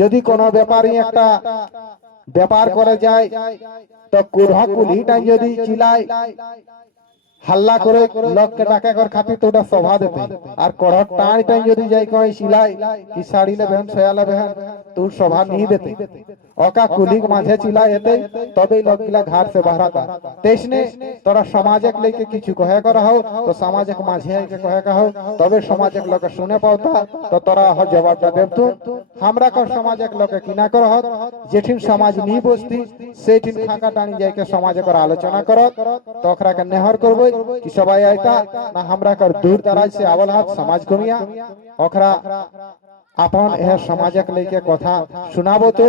যদি কোনো ব্যাপারী একটা ব্যাপার করে যায় তো কুলহিটা যদি চিলায় হাল্লা করে লোককে ডাকে কর খাতি তো ওটা শোভা দেবে। আর কড়ক টাই টাই যদি যাই কই সিলাই কি শাড়ি নেবেন ছয়া নেবেন তোর শোভা नहीं देते ওকা কুলিক মাঝে চিলাই এতে তবেই লোকগুলা ঘাট से বাহরাতা তেইশনে তোরা সমাজক लेके কিছু কহে করা হও তো সমাজক মাঝে के কহে কहो তবে সমাজক লোক শুনে পাওতা তো তোরা হ জবাবটা দেবতু আমরা কর সমাজক লোকে কিনা কর হত যেঠিন সমাজ নি বসতি সেঠিন ফাঁকা টানি যাইকে সমাজকের আলোচনা করত তখরাকে নেহর করবই कि सबाई आयता ना हमरा कर दूर दराज से आवल हाथ समाज कमिया ओखरा अपन यह समाजक लेके कथा सुनाबो तो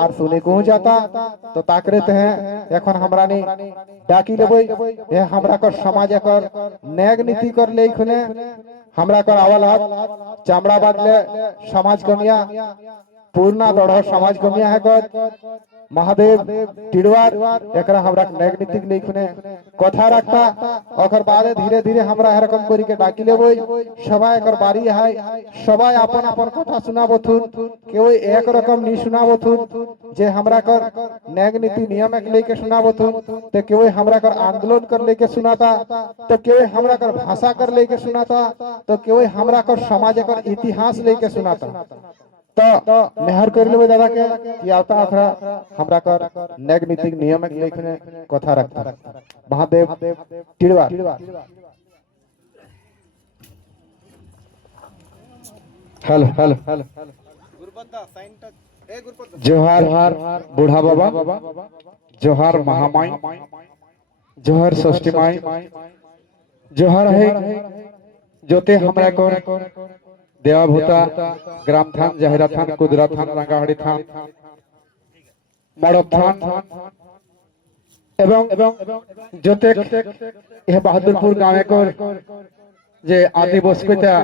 और सुने को जाता तो ताकरेते हैं এখন हमरा ने डाकी लेबई ये हमरा कर समाजकर नेग नीति कर लेखने हमरा कर आवल हाथ चामड़ा बादले समाज कमिया पूर्णा दड़ समाज कमिया है गद महादेव टिड़वार एकरा हमरा नेगनीतिक लेखने कथा रखता ओकर बाद धीरे धीरे हमरा एरकम करी के डाकी लेबई सबाई एकर बारी है सबाई अपन अपन कथा सुनाबथुन केउ एक रकम नी सुनाबथुन जे हमरा कर नेगनीति नियम एक लेके सुनाबथुन ते केउ हमरा कर आंदोलन कर लेके सुनाता तो केउ हमरा कर भाषा कर लेके सुनाता तो केउ हमरा कर समाज कर इतिहास लेके सुनाता तो मेहर कर लेबे दादा के कि आवता आखरा हमरा कर नेगनीतिक नियम के लेखने कथा रखता महादेव टिड़वा हेलो हेलो जोहार बूढ़ा बाबा जोहार महामाई जोहार षष्ठी माई जोहार है जोते हमरा को देवाभूता ग्राम थान जहरा थान कुदरा थान रंगाहाड़ी थान मड़प थान एवं जोते यह बहादुरपुर गाँव को जे आदि बसकुता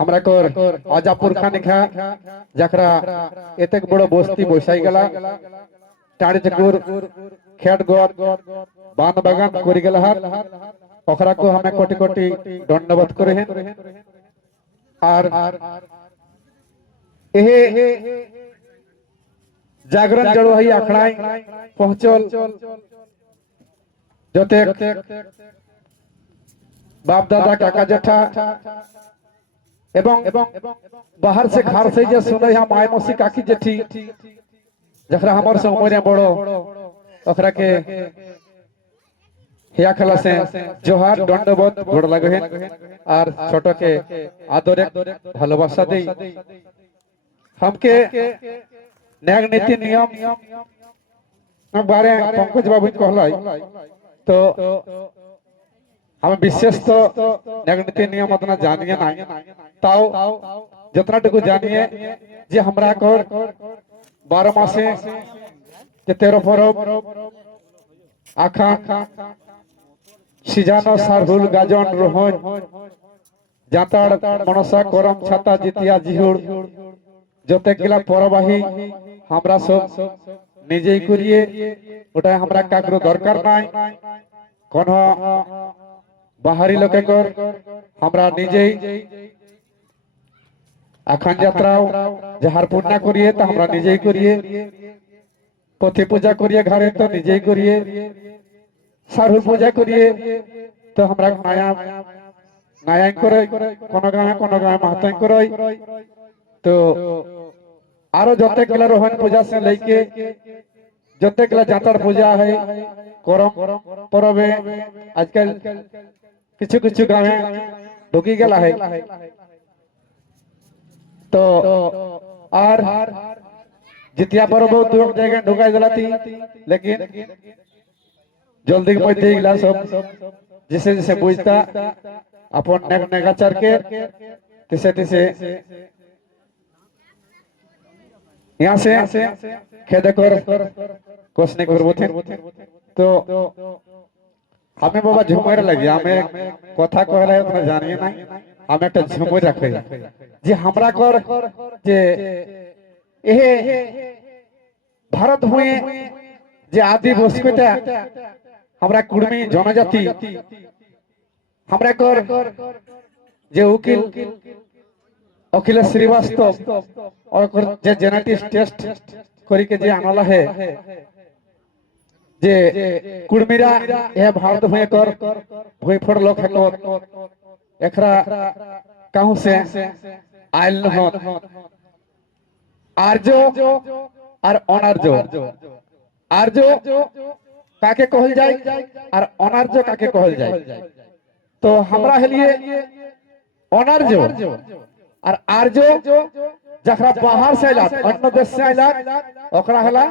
हमरा को आजापुर खानिखा जकरा एतेक बड़ो बस्ती बसाई गला टाड़ी चकुर खेत गोद बान बागान करी गला हाथ ओकरा को हमें कोटि कोटि दंडवत करे हैं और एहे जागरण जड़ो है अखड़ाई पहुंचल जोते बाप दादा काका जेठा एवं बाहर से घर से जे सुने हम माय मौसी काकी जेठी जखरा हमर से उमर बड़ो ओकरा के हिया खला से जोहार दंडवत गोड़ लगे हैं और छोटो के आदर भालोबासा दे हमके न्याय नीति नियम बारे पंकज बाबू कहलाई तो हम विशेष तो न्याय नीति नियम उतना जानिए ना ताओ जितना टुकु जानिए जे हमरा को 12 मासे के 13 परब आखा सिजानो सारहुल गाजन रोहन जाताड़ मनसा करम छाता जितिया जिहुड़ जोते गिला परबाही हमरा सब निजेई करिए ओटा हमरा काकरो दरकार नाई कोनो बाहरी लोके कर हमरा निजेई आखान यात्राओ जहार पूर्णा करिए तो हमरा निजेई करिए पथि पूजा करिए घरे तो निजेई करिए सारहुल पूजा करिए तो हमरा नया नया करे कोनो गाय महता करे तो आरो जते गला रोहन पूजा से लेके जते गला जातर पूजा है करम परबे आजकल किछु किछु गाँव ढुकी गला है तो आर जितिया पर्व दो जगह ढुकाई गलाती लेकिन जल्दी मध्य गिला सब जिसे जिसे बुझता अपन नेगाचार के तिसे तिसे यहाँ से खेदे कर कोसने करबो थे तो हमें बाबा झुमर लगी हमें कथा कहला उतना जानिए ना हम एक झुमर रखे जे हमरा कर जे एहे भारत हुए जे आदि बसकुता हमरा कुर्मी जनजाति हमरा कर जे उकिल अखिलेश श्रीवास्तव और जे जेनेटिक टेस्ट करिके जे आनला है जे कुड़मीरा यह भारत में कर भोईफोड़ लोग है को एकरा कहूं से आयल हो आरजो और अनारजो आरजो काके कहल जाए और अनारजो काके कहल जाए तो हमरा लिए अनारजो और आरजो जखरा बाहर से आइला अन्य देश से आइला ओकरा हला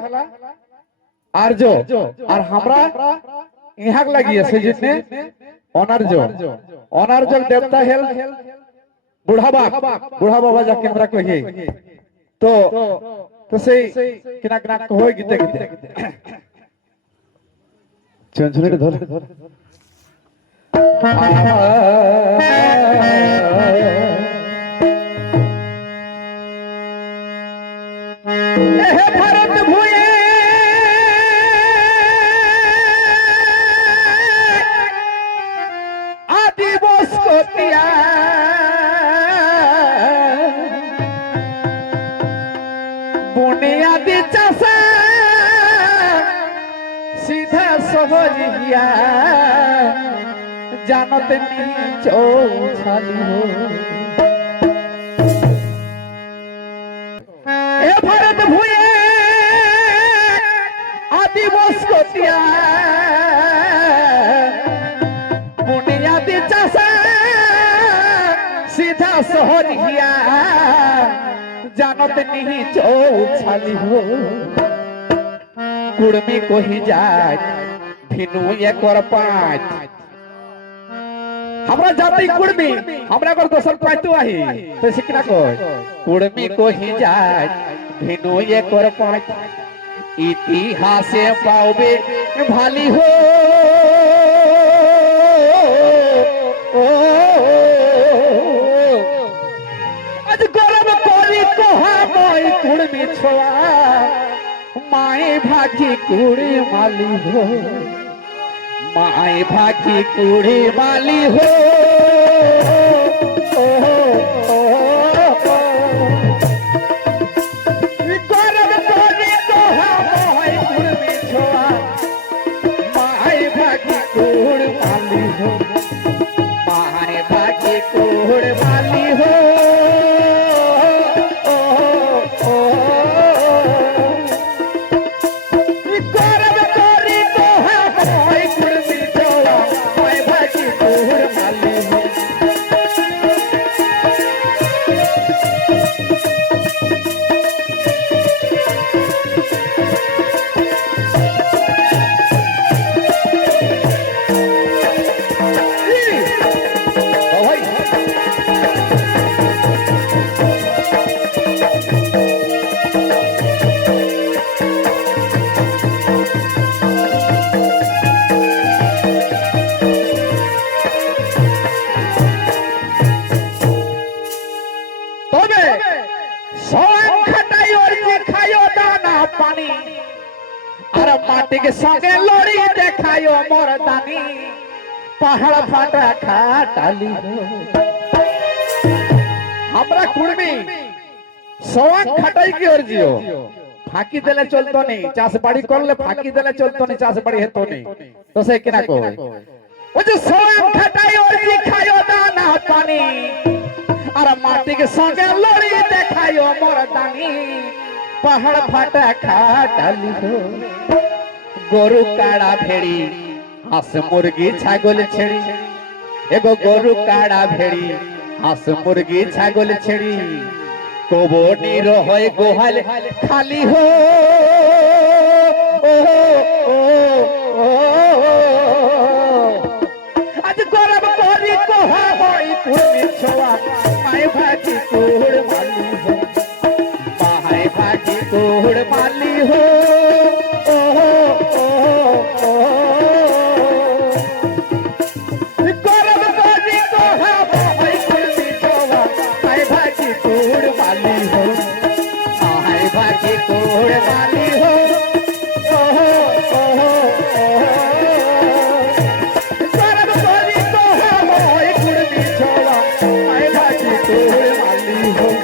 आरजो और हमरा यहाँ लगी है से जितने अनारजो अनारजो देवता हेल बुढ़ा बाबा जाके हमरा कहिए तो से किना किना होय गीते गीते चंचुने धर भारत भूये आदि बस्कोतिया बुनियादी चाषा सीधा सहजिया जानत नीचो छाली हो ए भारत भूये आदि बस्कोतिया बुनियादी चाषा सीधा सहजिया जानत नहीं चौछाली हो कुड़मी को ही जाए भिनु ये कर पाँच हमरा जाति कुड़मी हमरा कर दोसर पाँचो आही तो सिकना को कुड़मी को ही जाए भिनु ये कर पाँच इतिहासे पाओबे भाली हो आज गरम कोरी कोहा मोई कुड़मी छोआ माए भागी कुड़ी माली हो माए भागी कुड़ी माली हो गरम कोरी कोहा मोई कुड़मी छोआ माए भागी कुड़ माली हो माए भागी कुड़ माली हो माटी के संगे लोड़ी देखायो मोरदानी पहाड़ फाटा खाटाली हमरा कुड़मी सवान खटाई की ओर जियो फाकी देले चलतो नहीं चाष बाड़ी करले फाकी देले चलतो नहीं चाष बाड़ी हेतो नहीं तो से किना को ओ जो सवान खटाई ओर जी खायो दाना पानी अरे माटी के संगे लोड़ी देखायो मोरदानी पहाड़ फाटा खाटाली हो गरु काड़ा भेड़ी हास मुर्गी छागल छेड़ी एगो गरु काड़ा भेड़ी हास मुर्गी छागल छेड़ी कोबोनी रहे गोहाल खाली हो आज गरम करी कोहा होई कुमी छोआ माय भागी कोड़ माली हो माय भागी कोड़ माली हो हो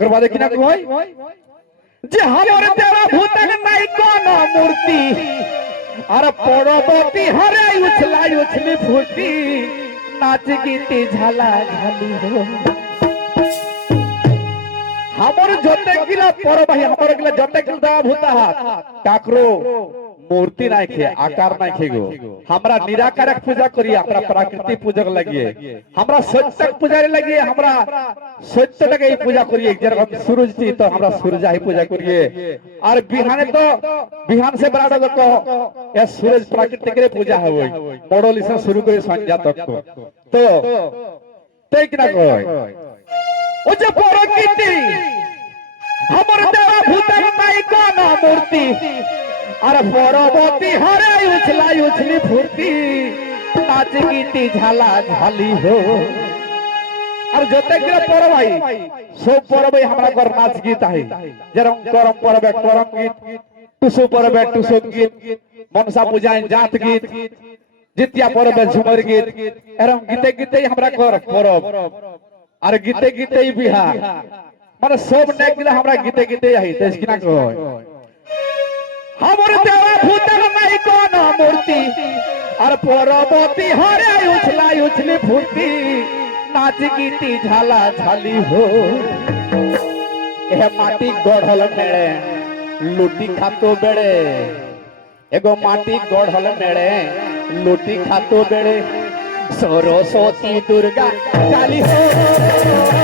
করবা দেখি না কই যে আমার দেওয়া ভূতের নাই কোন মূর্তি আর পরবর্তী হারে উছলাই উছলি ফুটি নাচ গীতি ঝালা ঝালি হো हमर जते गिला पर भाई हमर गिला जते गिला देवा भूता हाथ काकरो मूर्ति नहीं खे आकार नहीं खे गो हमरा निराकारक पूजा करिए हमरा प्रकृति पूजक लगिए हमरा सत्यक पुजारी लगिए हमरा सत्य लगे पूजा करिए जब सूरज थी तो हमरा सूरज ही पूजा करिए और बिहान तो बिहान से बड़ा को ये सूरज प्रकृति के पूजा है वही मॉडल से शुरू करे संध्या तक तो ठीक ना कोई ओ जे प्रकृति हमर देवा भूतक नाई कोन मूर्ति अरे परबती हरे उछलाई उछली फूर्ति नाच गीती झाला झाली हो और जोते गिरा पर भाई सब पर भाई हमरा कर नाच गीत है जरम करम गीत टुसु परबे टुसु गीत मनसा पूजा जात गीत जितिया परबे झुमर गीत एरम गीते गीते हमरा कर परब और गीते गीते ही बिहार माने सब ने गिला हमरा गीते गीते है तेज किना को हमर देवा भूतक नहीं कोन मूर्ति और परबती हरे उछलाई उछली फूर्ति नाच गीती झाला झाली हो ए माटी गढ़ल मेड़े लूटी खातो बेड़े एगो माटी गढ़ल मेड़े लूटी खातो बेड़े सरस्वती दुर्गा काली हो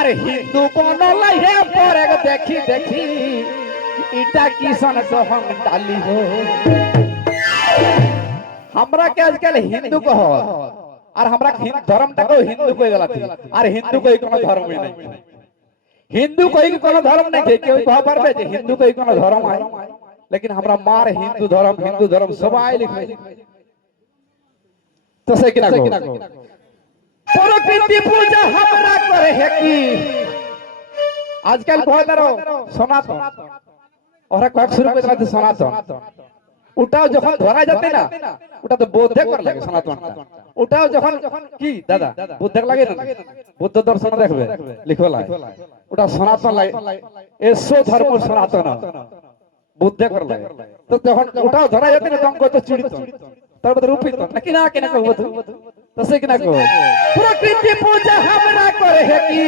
अरे हिंदू बनल है पर देखी देखी इटा किसन सोहंग डाली हो हमरा के आजकल हिंदू कहो और हमरा धर्म तक हिंदू कोई गलत है और हिंदू कोई कोनो धर्म ही नहीं हिंदू कोई कोनो धर्म नहीं है कोई कह परबे जे हिंदू कोई कोनो धर्म है लेकिन हमरा मार हिंदू धर्म सब आए लिखे तो से किना को प्रकृति पूजा हमरा करे है कि आजकल बहुत दरो सनातन और कয়েক शुरू করে দিতে সনাতন ওটাও যখন ধরা যেতে না ওটা তো বৌদ্ধে কর লাগে সনাতন ওটাও যখন কি দাদা বৌদ্ধে লাগে না বৌদ্ধ দর্শন দেখবে লিখো লাগে ওটা সনাতন লাগে এসো ধর্ম সনাতন বৌদ্ধে কর লাগে তো যখন ওটাও ধরা যেতে না তখন কত চিড়িত তারপর রূপিত নাকি না কেন কব तो से किना को प्रकृति पूजा हमरा करे है कि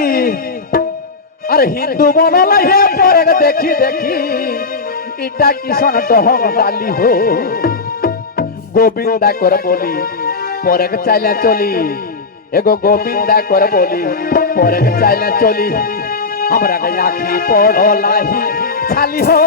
अरे हिंदू बनल है पर देखी देखी इटा किसन डहम डाली हो गोविंदा कर बोली पर चले चली एगो गोविंदा कर बोली पर चले चली हमरा के आँखी पड़लाही छाली हो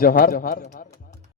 জোহার